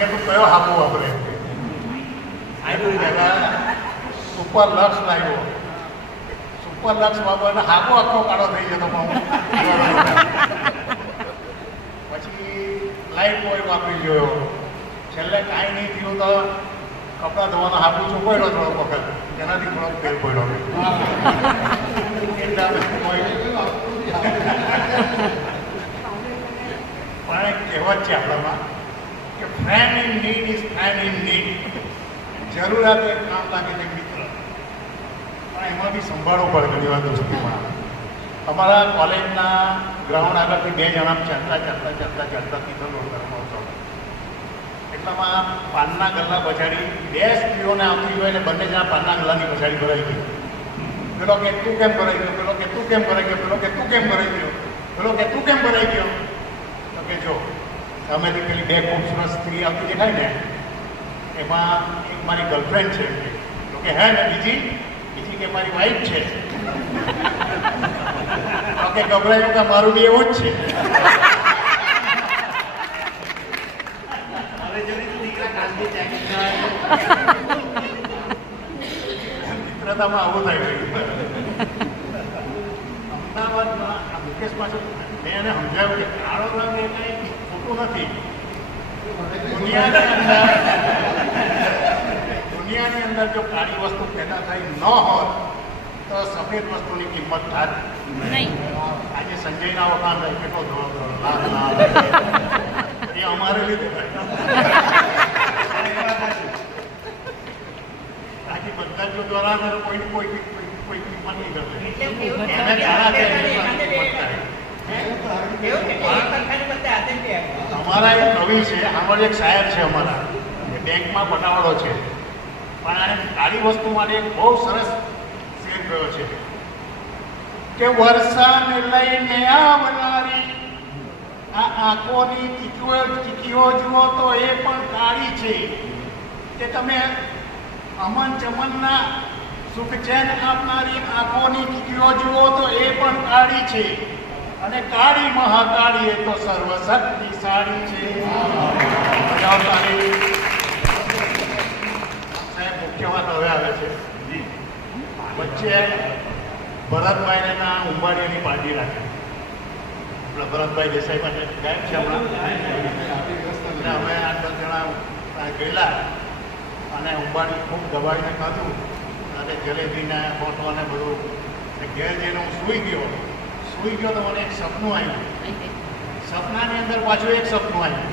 કે તું કયો હાબુ વાપરે આવ્યું દાદા સુપર લક્ષ લાવ્યો. સુપર લક્ષ વાપરને હાબુ આખો કાળો થઈ જતો પછી લાઈફ બોય વાપરી જોયો. છેલ્લે કાંઈ નહીં થયું તો કપડાં ધોવાનો હાબુ ચોપાડ્યો થોડો વખત, તેનાથી થોડોક ફેર પડ્યો. પણ એક કહેવત છે આપણામાં કે friend in need is friend in need. જરૂરિયાત એક કામ લાગે છે મિત્ર, પણ એમાં બી સંભાળવું પડે ઘણી વાર દોસ્તીમાં. અમારા કોલેજના ગ્રાઉન્ડ આગળથી બે જણા ચાલતા તિથલ રોડ કરવામાં આવતો. એટલામાં પાનના ગલ્લા પછાડી બે સ્ત્રીઓને આવતી હોય એટલે બંને જણા પાનના ગલ્લાની પછાડી ભરાઈ ગઈ. પેલો કે તું કેમ ભરાઈ ગયો, પેલો કે તું કેમ ભરાઈ ગયો, પેલો કે તું કેમ ભરાઈ ગયો, પેલો કે તું કેમ ભરાઈ ગયો. તો કે જો સામેથી પેલી બે ખૂબસૂરત સ્ત્રી આવતી દેખાય ને, એમાં એક મારી ગર્લફ્રેન્ડ છે. તો કે હે ને બીજી કે મારી વાઈફ છે. તો કે ગભરાયું કે મારું બી એવું જ છે. મિત્રતામાં આવું થાય. અમદાવાદમાં આ મુકેશ પાછળ મેં એને સમજાવ્યું કે કાળો રંગ એ કંઈ ખોટું નથી. દુનિયાની અંદર જો કાળી વસ્તુ પેદા થઈ ન હોત તો સફેદ વસ્તુની કિંમત થાત નહીં. આજે સંજયના વખાણ થાય કેટલો ધોળો લાલ એ અમારે લીધે થાય. આજે બધા જો દ્વારા કોઈ કિંમત નહીં કરશે. અમારા એક કવિ છે, અમારો એક શાયર છે અમારા, એ બેંકમાં પટાવાળો છે, પણ આને કાળી વસ્તુ માટે એક બહુ સરસ શેર ગયો છે કે વર્ષાને લઈને આવનારી આ આંખોની ચીકીઓ જુઓ તો એ પણ કાળી છે. કે તમે અમન ચમનના સુખ ચેન આપનારી આંખોની ચીકીઓ જુઓ તો એ પણ કાળી છે. અને કાળી મહાકાળી એ તો સર્વશક્તિશાળી છે. સાહેબ મુખ્ય વાત હવે આવે છે. વચ્ચે ભરતભાઈને ના ઉંબાડીઓની પાર્ટી રાખી. આપણા ભરતભાઈ દેસાઈ માટે ગાયબ છે હમણાં. એટલે અમે 8-10 જણા ગયેલા અને ઉંબાડી ખૂબ દબાવીને ખાધું અને જલેબીને ફોટોને બધું. ઘેર જઈને હું સૂઈ ગયો તો મને એક સપનું આવ્યું. સપનાની અંદર પાછું એક સપનું આવ્યું.